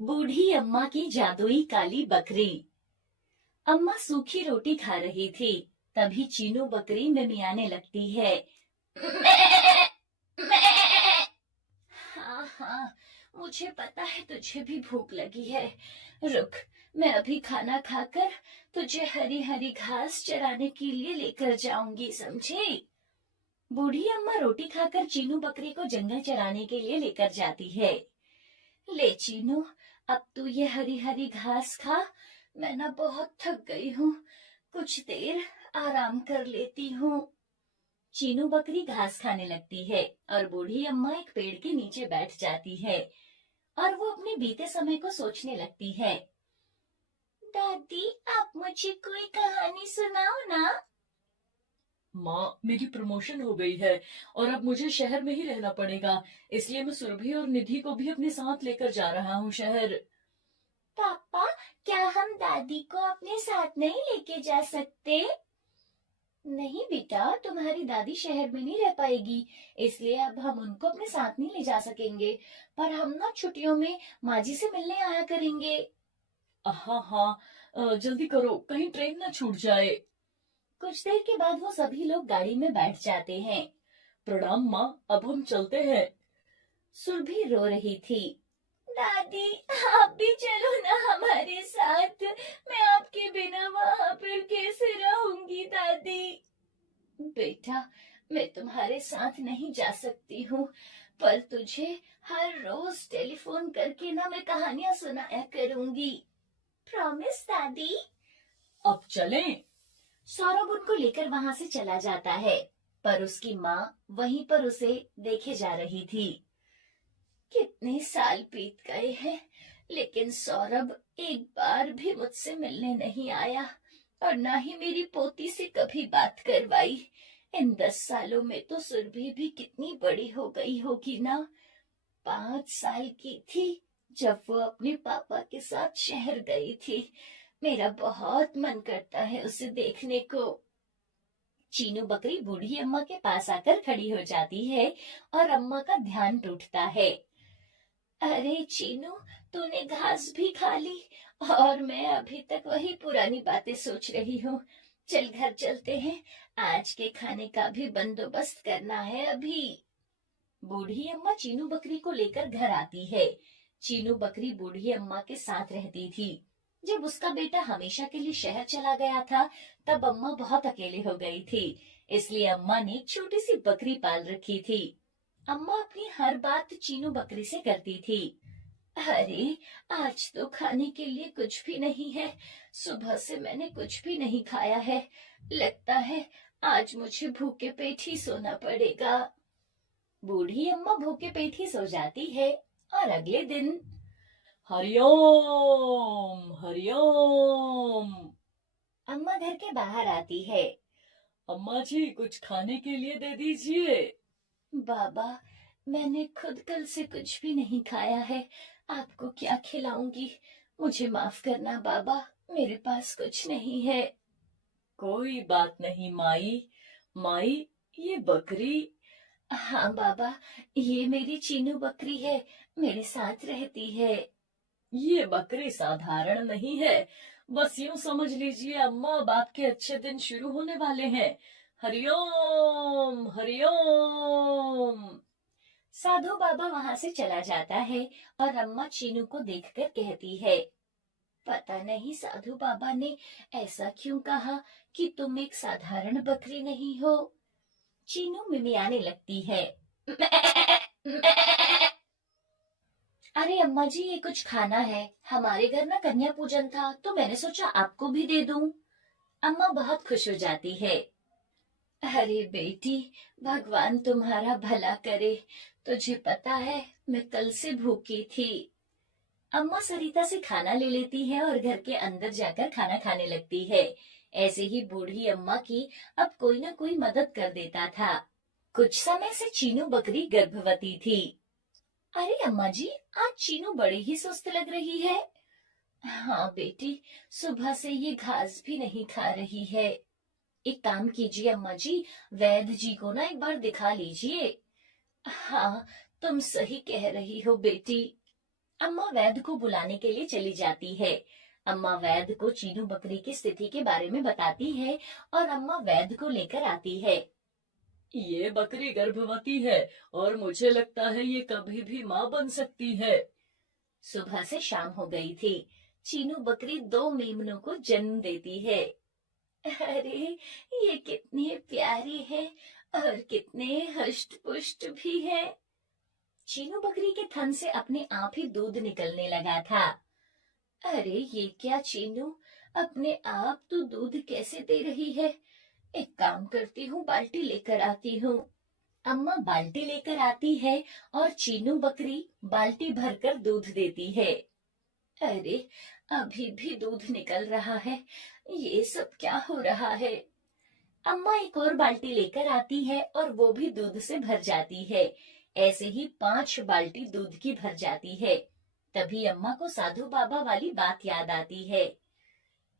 बूढ़ी अम्मा की जादुई काली बकरी। अम्मा सूखी रोटी खा रही थी। तभी चीनू बकरी मिमियाने लगती है। हाँ हाँ, मुझे पता है तुझे भी भूख लगी है। रुक, मैं अभी खाना खाकर तुझे हरी हरी घास चराने के लिए लेकर जाऊंगी, समझी? बूढ़ी अम्मा रोटी खाकर चीनू बकरी को जंगल चराने के लिए लेकर जाती है। ले चीनू, अब तू ये हरी हरी घास खा। मैं ना बहुत थक गई हूँ, कुछ देर आराम कर लेती हूँ। चीनू बकरी घास खाने लगती है और बूढ़ी अम्मा एक पेड़ के नीचे बैठ जाती है और वो अपने बीते समय को सोचने लगती है। दादी, आप मुझे कोई कहानी सुनाओ ना। माँ, मेरी प्रमोशन हो गई है और अब मुझे शहर में ही रहना पड़ेगा। इसलिए मैं सुरभि और निधि को भी अपने साथ लेकर जा रहा हूँ शहर। पापा, क्या हम दादी को अपने साथ नहीं लेके जा सकते? नहीं बेटा, तुम्हारी दादी शहर में नहीं रह पाएगी, इसलिए अब हम उनको अपने साथ नहीं ले जा सकेंगे। पर हम ना छुट्टियों में माँ जी से मिलने आया करेंगे। हाँ हाँ, जल्दी करो, कहीं ट्रेन न छूट जाए। कुछ देर के बाद वो सभी लोग गाड़ी में बैठ जाते हैं। प्रणाम माँ, अब हम चलते हैं। सुरभि रो रही थी। दादी, आप भी चलो ना हमारे साथ। मैं आपके बिना वहां पर कैसे रहूंगी दादी? बेटा, मैं तुम्हारे साथ नहीं जा सकती हूँ, पर तुझे हर रोज टेलीफोन करके ना मैं कहानियां सुनाया करूंगी। प्रॉमिस दादी। अब चलें। सौरभ उनको लेकर वहां से चला जाता है, पर उसकी माँ वहीं पर उसे देखे जा रही थी। कितने साल बीत गए हैं, लेकिन सौरभ एक बार भी मुझसे मिलने नहीं आया और ना ही मेरी पोती से कभी बात करवाई। इन 10 सालों में तो सुरभि भी कितनी बड़ी हो गई होगी ना। 5 साल की थी जब वो अपने पापा के साथ शहर गई थी। मेरा बहुत मन करता है उसे देखने को। चीनू बकरी बूढ़ी अम्मा के पास आकर खड़ी हो जाती है और अम्मा का ध्यान टूटता है। अरे चीनू, तूने घास भी खा ली और मैं अभी तक वही पुरानी बातें सोच रही हूँ। चल घर चलते हैं, आज के खाने का भी बंदोबस्त करना है अभी। बूढ़ी अम्मा चीनू बकरी को लेकर घर आती है। चीनू बकरी बूढ़ी अम्मा के साथ रहती थी। जब उसका बेटा हमेशा के लिए शहर चला गया था, तब अम्मा बहुत अकेले हो गई थी। इसलिए अम्मा ने एक छोटी सी बकरी पाल रखी थी। अम्मा अपनी हर बात चीनू बकरी से करती थी। अरे, आज तो खाने के लिए कुछ भी नहीं है। सुबह से मैंने कुछ भी नहीं खाया है। लगता है आज मुझे भूखे पेट ही सोना पड़ेगा। बूढ़ी अम्मा भूखे पेट ही सो जाती है और अगले दिन हरिओम हरिओम। अम्मा घर के बाहर आती है। अम्मा जी, कुछ खाने के लिए दे दीजिए। बाबा, मैंने खुद कल से कुछ भी नहीं खाया है, आपको क्या खिलाऊंगी? मुझे माफ करना बाबा, मेरे पास कुछ नहीं है। कोई बात नहीं माई। माई, ये बकरी। हाँ बाबा, ये मेरी चीनू बकरी है, मेरे साथ रहती है। ये बकरी साधारण नहीं है। बस यूं समझ लीजिए अम्मा, अब आपके अच्छे दिन शुरू होने वाले हैं। हरिओम हरिओम। साधु बाबा वहां से चला जाता है और अम्मा चीनू को देखकर कहती है, पता नहीं साधु बाबा ने ऐसा क्यों कहा कि तुम एक साधारण बकरी नहीं हो। चीनू मिमियाने लगती है। अरे अम्मा जी, ये कुछ खाना है। हमारे घर ना कन्या पूजन था, तो मैंने सोचा आपको भी दे दूं। अम्मा बहुत खुश हो जाती है। अरे बेटी, भगवान तुम्हारा भला करे। तुझे पता है, मैं कल से भूखी थी। अम्मा सरिता से खाना ले लेती है और घर के अंदर जाकर खाना खाने लगती है। ऐसे ही बूढ़ी अम्मा की अब कोई ना कोई मदद कर देता था। कुछ समय से चीनू बकरी गर्भवती थी। अरे अम्मा जी, आज चीनू बड़ी ही सुस्त लग रही है। हाँ बेटी, सुबह से ये घास भी नहीं खा रही है। एक काम कीजिए अम्मा जी, वैद्य जी को ना एक बार दिखा लीजिए। हाँ, तुम सही कह रही हो बेटी। अम्मा वैद्य को बुलाने के लिए चली जाती है। अम्मा वैद्य को चीनू बकरी की स्थिति के बारे में बताती है और अम्मा वैद्य को लेकर आती है। ये बकरी गर्भवती है और मुझे लगता है ये कभी भी माँ बन सकती है। सुबह से शाम हो गई थी। चीनू बकरी 2 मेमनों को जन्म देती है। अरे, ये कितनी प्यारी है और कितने हष्ट पुष्ट भी है। चीनू बकरी के थन से अपने आप ही दूध निकलने लगा था। अरे, ये क्या चीनू, अपने आप तू दूध कैसे दे रही है? एक काम करती हूँ, बाल्टी लेकर आती हूँ। अम्मा बाल्टी लेकर आती है और चीनू बकरी बाल्टी भरकर दूध देती है। अरे, अभी भी दूध निकल रहा है। ये सब क्या हो रहा है? अम्मा एक और बाल्टी लेकर आती है और वो भी दूध से भर जाती है। ऐसे ही 5 बाल्टी दूध की भर जाती है। तभी अम्मा को साधु बाबा वाली बात याद आती है।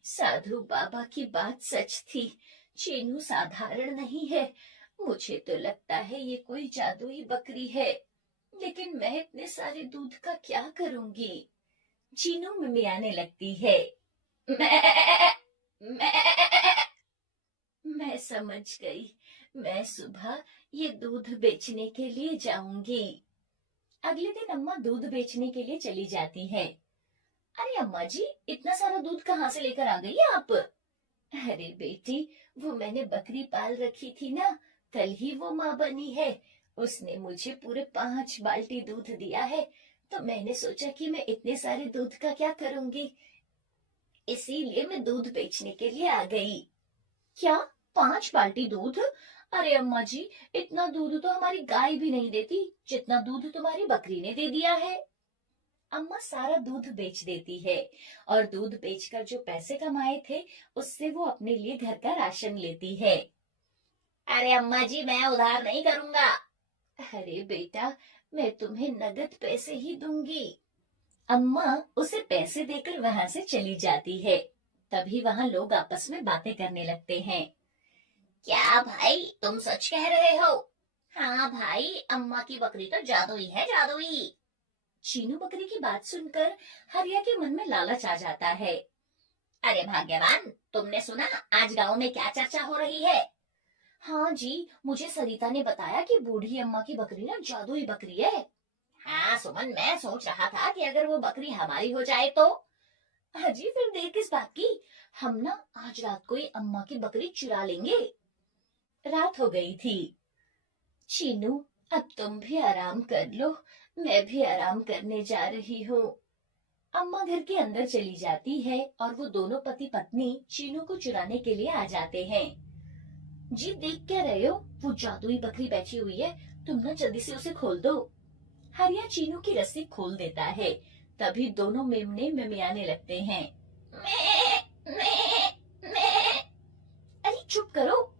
साधु बाबा की बात सच थी। चीनू साधारण नहीं है। मुझे तो लगता है ये कोई जादुई बकरी है। लेकिन मैं इतने सारे दूध का क्या करूंगी? चीनू मिमियाने लगती है। मैं समझ गई। मैं सुबह ये दूध बेचने के लिए जाऊंगी। अगले दिन अम्मा दूध बेचने के लिए चली जाती है। अरे अम्मा जी, इतना सारा दूध कहाँ से लेकर आ गई आप? अरे बेटी, वो मैंने बकरी पाल रखी थी ना, कल ही वो माँ बनी है। उसने मुझे पूरे 5 बाल्टी दूध दिया है, तो मैंने सोचा कि मैं इतने सारे दूध का क्या करूंगी, इसीलिए मैं दूध बेचने के लिए आ गई। क्या 5 बाल्टी दूध? अरे अम्मा जी, इतना दूध तो हमारी गाय भी नहीं देती जितना दूध तुम्हारी बकरी ने दे दिया है। अम्मा सारा दूध बेच देती है और दूध बेचकर जो पैसे कमाए थे उससे वो अपने लिए घर का राशन लेती है। अरे अम्मा जी, मैं उधार नहीं करूंगा। अरे बेटा, मैं तुम्हें नगद पैसे ही दूंगी। अम्मा उसे पैसे देकर वहां से चली जाती है। तभी वहां लोग आपस में बातें करने लगते हैं। क्या भाई, तुम सच कह रहे हो? हाँ भाई, अम्मा की बकरी तो जादुई है, जादुई। चीनू बकरी की बात सुनकर हरिया के मन में लालच आ जाता है। अरे भाग्यवान, तुमने सुना आज गांव में क्या चर्चा हो रही है? हाँ जी, मुझे सरिता ने बताया कि बूढ़ी अम्मा की बकरी ना जादुई बकरी है। हाँ सुमन, मैं सोच रहा था कि अगर वो बकरी हमारी हो जाए तो। हाँ जी, फिर देर किस बात की, हम ना आज रात को ही अम्मा की बकरी चुरा लेंगे। रात हो गई थी। चीनू, अब तुम भी आराम कर लो, मैं भी आराम करने जा रही हूँ। अम्मा घर के अंदर चली जाती है और वो दोनों पति पत्नी चीनू को चुराने के लिए आ जाते हैं। जी, देख क्या रहे हो? वो जादुई बकरी बैठी हुई है, तुम ना जल्दी से उसे खोल दो। हरिया चीनू की रस्सी खोल देता है। तभी दोनों मेमने मिमियाने लगते हैं। मैं। अरे चुप करो।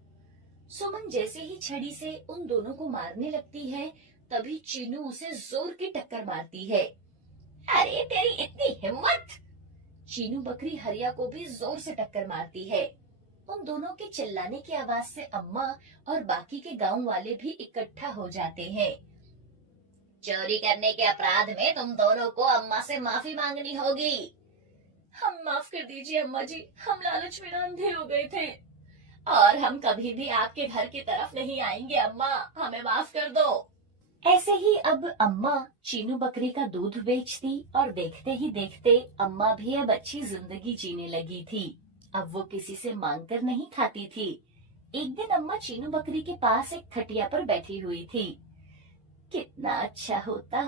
सुमन जैसे ही छड़ी से उन दोनों को मारने लगती है, तभी चीनू उसे जोर की टक्कर मारती है। अरे तेरी इतनी हिम्मत! चीनू बकरी हरिया को भी जोर से टक्कर मारती है। उन दोनों के चिल्लाने की आवाज से अम्मा और बाकी के गांव वाले भी इकट्ठा हो जाते हैं। चोरी करने के अपराध में तुम दोनों को अम्मा से माफी मांगनी होगी। हम माफ कर दीजिए अम्मा जी, हम लालच में अंधे हो गए थे। और हम कभी भी आपके घर की तरफ नहीं आएंगे अम्मा, हमें माफ कर दो। ऐसे ही अब अम्मा चीनू बकरी का दूध बेचती और देखते ही देखते अम्मा भी अब अच्छी जिंदगी जीने लगी थी। अब वो किसी से मांग कर नहीं खाती थी। एक दिन अम्मा चीनू बकरी के पास एक खटिया पर बैठी हुई थी। कितना अच्छा होता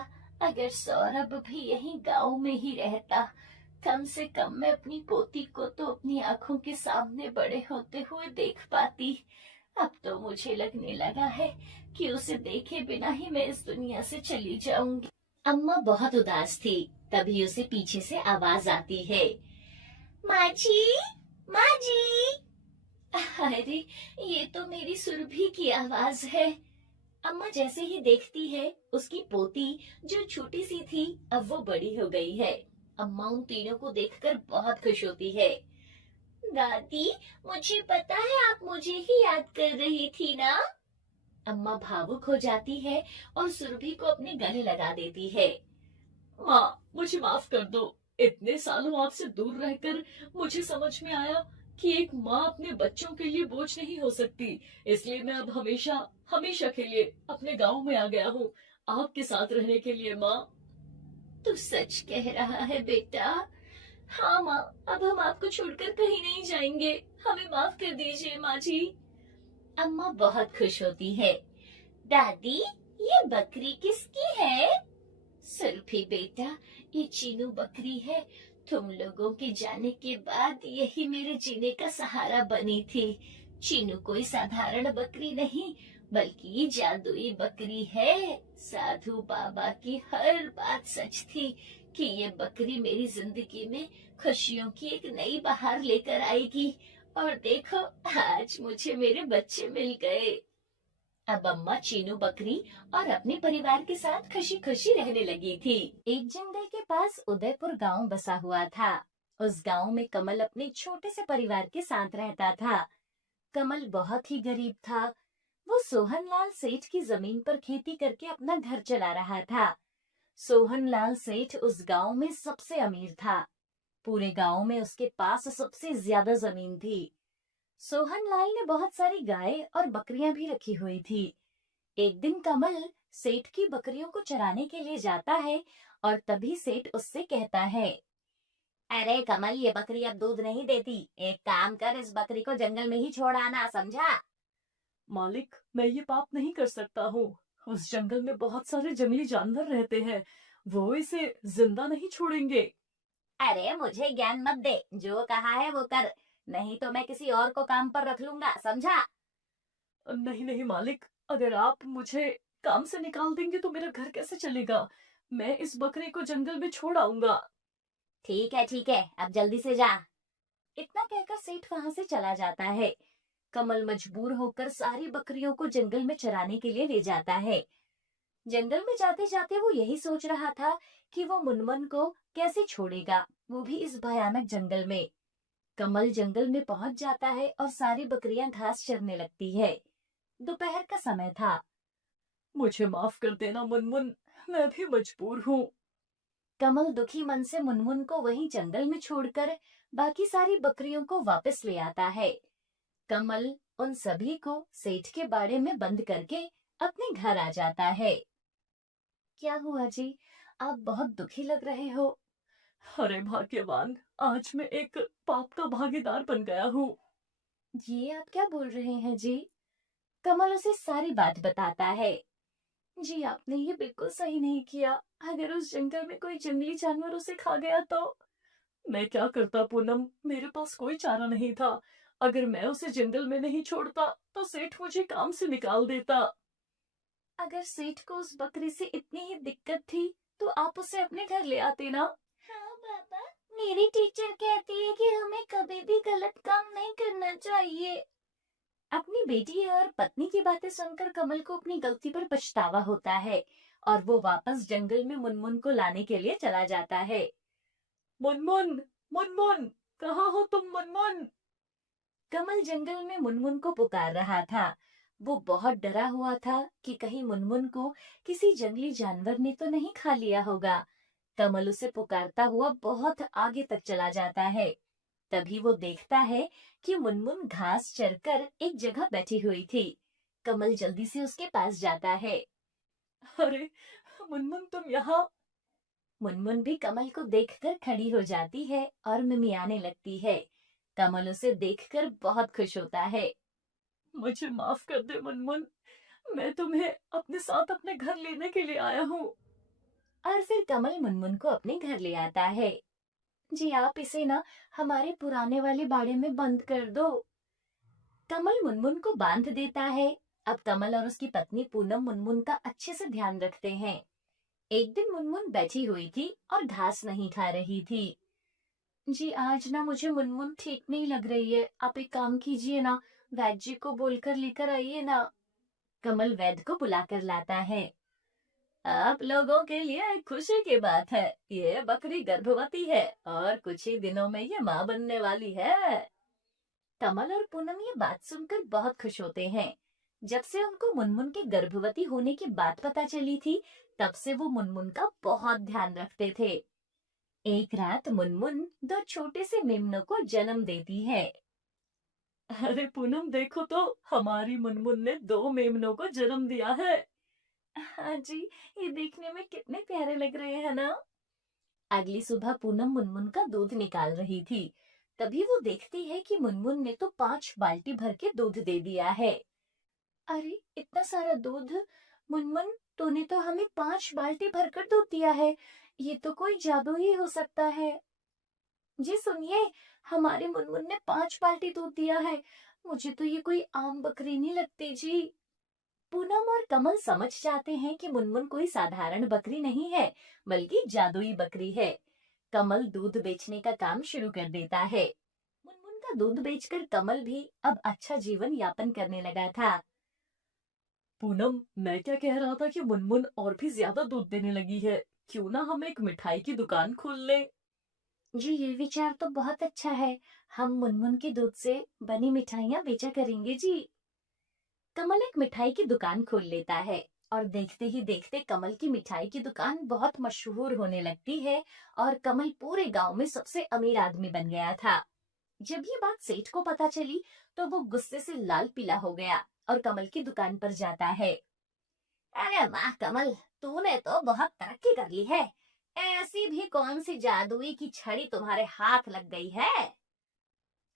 अगर सौरभ भी यहीं गांव में ही रहता। कम से कम मैं अपनी पोती को तो अपनी आंखों के सामने बड़े होते हुए देख पाती। अब तो मुझे लगने लगा है कि उसे देखे बिना ही मैं इस दुनिया से चली जाऊंगी। अम्मा बहुत उदास थी। तभी उसे पीछे से आवाज आती है। माँ जी, माँ जी। अरे, ये तो मेरी सुरभि की आवाज है। अम्मा जैसे ही देखती है, उसकी पोती जो छोटी सी थी अब वो बड़ी हो गई है। अम्मा उन तीनों को देखकर बहुत खुश होती है। दादी, मुझे पता है आप मुझे ही याद कर रही थी ना। अम्मा भावुक हो जाती है और सुरभि को अपने गले लगा देती है। माँ, मुझे माफ कर दो। इतने सालों आपसे दूर रहकर मुझे समझ में आया कि एक माँ अपने बच्चों के लिए बोझ नहीं हो सकती। इसलिए मैं अब हमेशा हमेशा के लिए अपने गांव में आ गया हूँ, आपके साथ रहने के लिए माँ। तू सच कह रहा है बेटा। हाँ माँ, अब हम आपको छोड़कर कहीं नहीं जाएंगे। हमें माफ कर दीजिए माँ जी। अम्मा बहुत खुश होती है। दादी, ये बकरी किसकी है? सुरभि बेटा, ये चीनू बकरी है। तुम लोगों के जाने के बाद यही मेरे जीने का सहारा बनी थी। चीनू कोई साधारण बकरी नहीं, बल्कि जादुई बकरी है। साधु बाबा की हर बात सच थी कि ये बकरी मेरी जिंदगी में खुशियों की एक नई बहार लेकर आएगी। और देखो, आज मुझे मेरे बच्चे मिल गए। अब अम्मा चीनू बकरी और अपने परिवार के साथ खुशी खुशी रहने लगी थी। एक जंगल के पास उदयपुर गांव बसा हुआ था। उस गांव में कमल अपने छोटे से परिवार के साथ रहता था। कमल बहुत ही गरीब था। वो सोहनलाल सेठ की जमीन पर खेती करके अपना घर चला रहा था। सोहनलाल सेठ उस गांव में सबसे अमीर था। पूरे गांव में उसके पास सबसे ज्यादा जमीन थी। सोहनलाल ने बहुत सारी गाय और बकरियां भी रखी हुई थी। एक दिन कमल सेठ की बकरियों को चराने के लिए जाता है और तभी सेठ उससे कहता है, अरे कमल, ये बकरी अब दूध नहीं देती। एक काम कर, इस बकरी को जंगल में ही छोड़ आना, समझा? मालिक, मैं ये पाप नहीं कर सकता हूँ। उस जंगल में बहुत सारे जंगली जानवर रहते हैं, वो इसे जिंदा नहीं छोड़ेंगे। अरे मुझे ज्ञान मत दे, जो कहा है वो कर, नहीं तो मैं किसी और को काम पर रख लूंगा, समझा? नहीं नहीं मालिक, अगर आप मुझे काम से निकाल देंगे तो मेरा घर कैसे चलेगा। मैं इस बकरे को जंगल में छोड़ आऊंगा। ठीक है, अब जल्दी से जा। इतना कहकर सेठ वहां से चला जाता है। कमल मजबूर होकर सारी बकरियों को जंगल में चराने के लिए ले जाता है। जंगल में जाते जाते वो यही सोच रहा था कि वो मुनमुन को कैसे छोड़ेगा, वो भी इस भयानक जंगल में। कमल जंगल में पहुंच जाता है और सारी बकरियां घास चरने लगती है। दोपहर का समय था। मुझे माफ कर देना मुनमुन, मैं भी मजबूर हूँ। कमल दुखी मन से मुनमुन को वहीं जंगल में छोड़कर बाकी सारी बकरियों को वापस ले आता है। कमल उन सभी को सेठ के बाड़े में बंद करके अपने घर आ जाता है। क्या हुआ जी, आप बहुत दुखी लग रहे हो? अरे भाग्यवान, आज मैं एक पाप का भागीदार बन गया हूँ। ये आप क्या बोल रहे हैं जी? कमल उसे सारी बात बताता है। जी, आपने ये बिल्कुल सही नहीं किया। अगर उस जंगल में कोई जंगली जानवर उसे खा गया तो? मैं क्या करता पूनम, मेरे पास कोई चारा नहीं था। अगर मैं उसे जंगल में नहीं छोड़ता तो सेठ मुझे काम से निकाल देता। अगर सेठ को उस बकरी से इतनी ही दिक्कत थी तो आप उसे अपने घर ले आते ना। हाँ पापा, मेरी टीचर कहती है कि हमें कभी भी गलत काम नहीं करना चाहिए। अपनी बेटी और पत्नी की बातें सुनकर कमल को अपनी गलती पर पछतावा होता है और वो वापस जंगल में मुनमुन को लाने के लिए चला जाता है। मुनमुन, मुनमुन, कहाँ हो तुम मुनमुन? कमल जंगल में मुनमुन को पुकार रहा था। वो बहुत डरा हुआ था कि कहीं मुनमुन को किसी जंगली जानवर ने तो नहीं खा लिया होगा। कमल उसे पुकारता हुआ बहुत आगे तक चला जाता है। तभी वो देखता है कि मुनमुन घास चरकर एक जगह बैठी हुई थी। कमल जल्दी से उसके पास जाता है। अरे मुनमुन, तुम यहाँ? मुनमुन भी कमल को देखकर खड़ी हो जाती है और मिमियाने लगती है। कमल उसे देखकर बहुत खुश होता है। मुझे माफ कर दे मुनमुन, मैं तुम्हें अपने साथ अपने घर लेने के लिए आया हूँ। और फिर कमल मुनमुन को अपने घर ले आता है। जी, आप इसे ना हमारे पुराने वाले बाड़े में बंद कर दो। कमल मुनमुन को बांध देता है। अब कमल और उसकी पत्नी पूनम मुनमुन का अच्छे से ध्यान रखते हैं। एक दिन मुनमुन बैठी हुई थी और घास नहीं खा रही थी। जी, आज ना मुझे मुनमुन ठीक नहीं लग रही है। आप एक काम कीजिए ना, वैद्य जी को बोलकर लेकर आइए ना। कमल वैद्य को बुलाकर लाता है। आप लोगों के लिए एक खुशी की बात है, ये बकरी गर्भवती है और कुछ ही दिनों में ये माँ बनने वाली है। कमल और पूनम ये बात सुनकर बहुत खुश होते हैं। जब से उनको मुनमुन के गर्भवती होने की बात पता चली थी, तब से वो मुनमुन का बहुत ध्यान रखते थे। एक रात मुनमुन दो छोटे से मेमनों को जन्म देती है। अरे पूनम देखो तो, हमारी मुनमुन ने 2 मेमनों को जन्म दिया है। हाँ जी, ये देखने में कितने प्यारे लग रहे हैं ना। अगली सुबह पूनम मुनमुन का दूध निकाल रही थी। तभी वो देखती है कि मुनमुन ने तो 5 बाल्टी भर के दूध दे दिया है। अरे इतना सारा दूध! मुनमुन, तूने तो हमें 5 बाल्टी भरकर दूध दिया है। ये तो कोई जादू ही हो सकता है। जी सुनिए, हमारे मुनमुन ने 5 बाल्टी दूध दिया है। मुझे तो ये कोई आम बकरी नहीं लगती जी। पूनम और कमल समझ जाते हैं कि मुनमुन कोई साधारण बकरी नहीं है, बल्कि जादुई बकरी है। कमल दूध बेचने का काम शुरू कर देता है। मुनमुन का दूध बेचकर कमल भी अब अच्छा जीवन यापन करने लगा था। पूनम, मैं क्या कह रहा था कि मुनमुन और भी ज्यादा दूध देने लगी है। क्यों ना हम एक मिठाई की दुकान खोल लें? जी ये विचार तो बहुत अच्छा है। हम मुनमुन के दूध से बनी मिठाइयाँ बेचा करेंगे जी। कमल एक मिठाई की दुकान खोल लेता है और देखते ही देखते कमल की मिठाई की दुकान बहुत मशहूर होने लगती है और कमल पूरे गांव में सबसे अमीर आदमी बन गया था। जब ये बात सेठ को पता चली तो वो गुस्से से लाल पीला हो गया और कमल की दुकान पर जाता है। अरे वाह कमल, तूने तो बहुत तरक्की कर ली है। ऐसी भी कौन सी जादुई की छड़ी तुम्हारे हाथ लग गई है?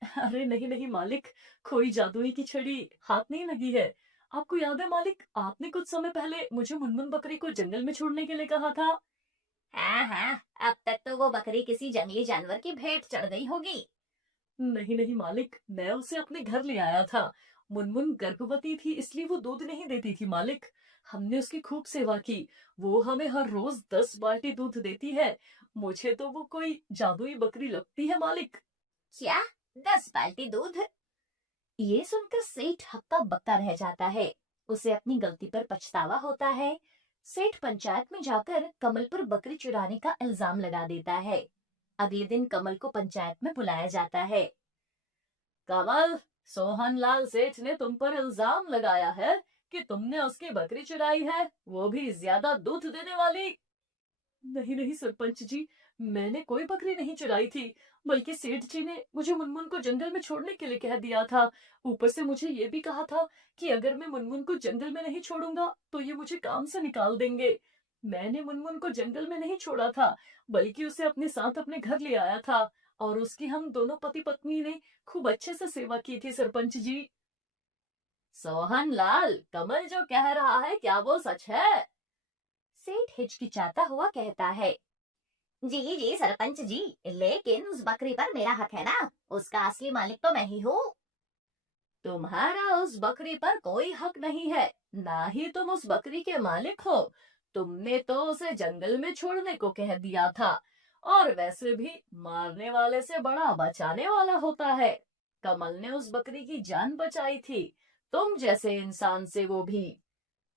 अरे नहीं नहीं मालिक, कोई जादुई की छड़ी हाथ नहीं लगी है। आपको याद है मालिक, आपने कुछ समय पहले मुझे मुनमुन बकरी को जंगल में छोड़ने के लिए कहा था। हाँ हाँ, अब तक तो वो बकरी किसी जंगली जानवर की भेंट चढ़ गई होगी। नहीं नहीं मालिक, मैं उसे अपने घर ले आया था। मुनमुन गर्भवती थी, इसलिए वो दूध नहीं देती थी मालिक। हमने उसकी खूब सेवा की। वो हमें हर रोज 10 बाल्टी दूध देती है। मुझे तो वो कोई जादुई बकरी लगती है मालिक। क्या? 10 बाल्टी दूध? ये सुनकर सेठ हक्का बक्का रह जाता है। उसे अपनी गलती पर पछतावा होता है। सेठ पंचायत में जाकर कमल पर बकरी चुराने का इल्जाम लगा देता है। अगले दिन कमल को पंचायत में बुलाया जाता है। कमल, सोहन लाल सेठ ने तुम पर इल्जाम लगाया है कि तुमने उसकी बकरी चुराई है, वो भी ज्यादा दूध देने वाली। नहीं नहीं सरपंच जी, मैंने कोई बकरी नहीं चुराई थी। बल्कि सेठ जी ने मुझे मुनमुन को जंगल में छोड़ने के लिए कह दिया था। ऊपर से मुझे ये भी कहा था कि अगर मैं मुनमुन को जंगल में नहीं छोड़ूंगा तो ये मुझे काम से निकाल देंगे। मैंने मुनमुन को जंगल में नहीं छोड़ा था, बल्कि उसे अपने साथ अपने घर ले आया था। और उसकी हम दोनों पति पत्नी ने खूब अच्छे से सेवा की थी सरपंच जी। सोहन लाल, कमल जो कह रहा है क्या वो सच है? सेठ हिचकिचाता हुआ कहता है। जी जी सरपंच जी, लेकिन उस बकरी पर मेरा हक है ना। उसका असली मालिक तो मैं ही हूँ। तुम्हारा उस बकरी पर कोई हक नहीं है, ना ही तुम उस बकरी के मालिक हो। तुमने तो उसे जंगल में छोड़ने को कह दिया था। और वैसे भी मारने वाले से बड़ा बचाने वाला होता है। कमल ने उस बकरी की जान बचाई थी, तुम जैसे इंसान से वो भी।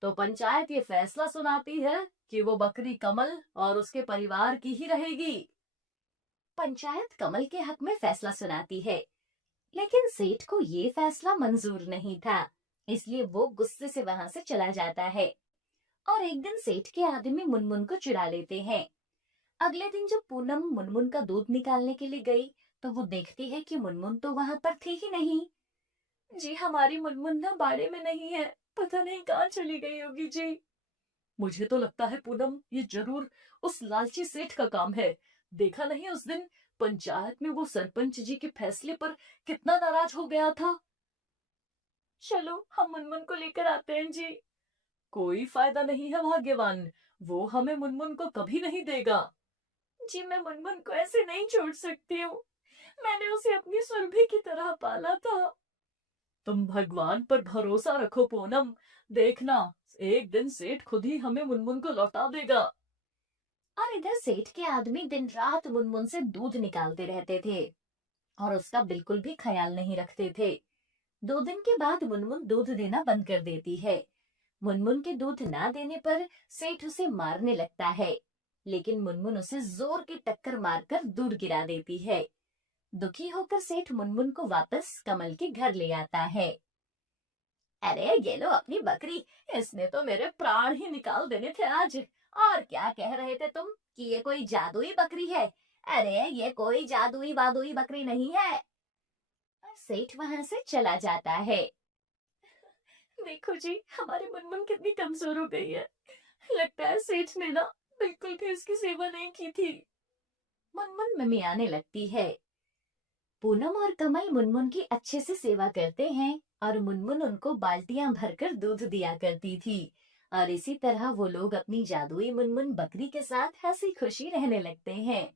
तो पंचायत ये फैसला सुनाती है कि वो बकरी कमल और उसके परिवार की ही रहेगी। पंचायत कमल के हक में फैसला सुनाती है, लेकिन सेठ को ये फैसला मंजूर नहीं था। इसलिए वो गुस्से से वहां से चला जाता है और एक दिन सेठ के आदमी मुनमुन को चुरा लेते हैं। अगले दिन जब पूनम मुनमुन का दूध निकालने के लिए गई तो वो देखती है कि मुनमुन तो वहां पर थी ही नहीं। जी हमारी मुनमुन ना बाड़े में नहीं है, पता नहीं कहाँ चली गई होगी जी। मुझे तो लगता है पूनम, ये जरूर उस लालची सेठ का काम है। देखा नहीं उस दिन पंचायत में वो सरपंच जी के फैसले पर कितना नाराज हो गया था। चलो हम मुनमुन को लेकर आते हैं जी। कोई फायदा नहीं है भाग्यवान, वो हमें मुनमुन को कभी नहीं देगा। जी मैं मुनमुन को ऐसे नहीं छोड़ सकती हूँ। मैंने उसे अपनी सुरभि की तरह पाला था। तुम भगवान पर भरोसा रखो पूनम, देखना एक दिन सेठ खुद ही हमें मुनमुन को लौटा देगा। और इधर सेठ के आदमी दिन रात मुनमुन से दूध निकालते रहते थे और उसका बिल्कुल भी ख्याल नहीं रखते थे। 2 दिन के बाद मुनमुन दूध देना बंद कर देती है। मुनमुन के दूध ना देने पर सेठ उसे मारने लगता है, लेकिन मुनमुन उसे जोर की टक्कर मारकर दूर गिरा देती है। दुखी होकर सेठ मुनमुन को वापस कमल के घर ले आता है। अरे ये लो अपनी बकरी, इसने तो मेरे प्राण ही निकाल देने थे आज। और क्या कह रहे थे तुम कि ये कोई जादुई बकरी है? अरे ये कोई जादुई वादुई बकरी नहीं है। और सेठ वहां से चला जाता है। देखो जी, हमारी मुनमुन कितनी कमजोर हो गई है। लगता है सेठ ने ना बिल्कुल भी उसकी सेवा नहीं की थी। मुनमुन मिमियाने लगती है। पूनम और कमल मुनमुन की अच्छे से सेवा करते हैं और मुनमुन उनको बाल्टियां भरकर दूध दिया करती थी। और इसी तरह वो लोग अपनी जादुई मुनमुन बकरी के साथ हंसी खुशी रहने लगते हैं।